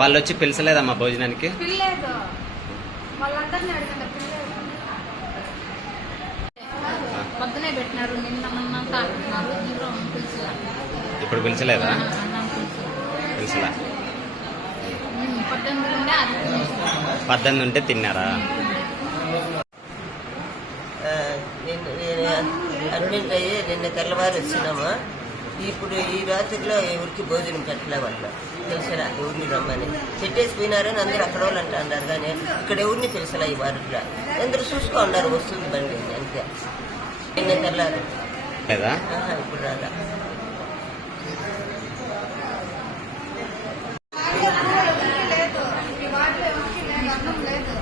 వాళ్ళు వచ్చి పిలిచలేదమ్మా భోజనానికి? పొద్దునే పెట్టినారు, నిన్న మొన్నంతా అంటున్నారు. ఇప్పుడు పిలిచలేదా? పిలిచలా. 18 ఉంటే తిన్నారా? అడ్మిట్ అయ్యి నిన్న తెల్లవారు వచ్చినామా. ఇప్పుడు ఈ రాత్రిలో ఎవరికి భోజనం పెట్టలే వాళ్ళు, తెలిసినా ఎవరిని రమ్మని పెట్టేసి పోయినారని అందరూ అక్కడ వాళ్ళు అంటున్నారు. కానీ ఇక్కడ ఎవరిని తెలిసినా ఈ వారిలో అందరూ చూసుకో ఉన్నారు, వస్తుంది బండి అంతే. నిన్న తెల్లారు ఇప్పుడు రాదా. లేదు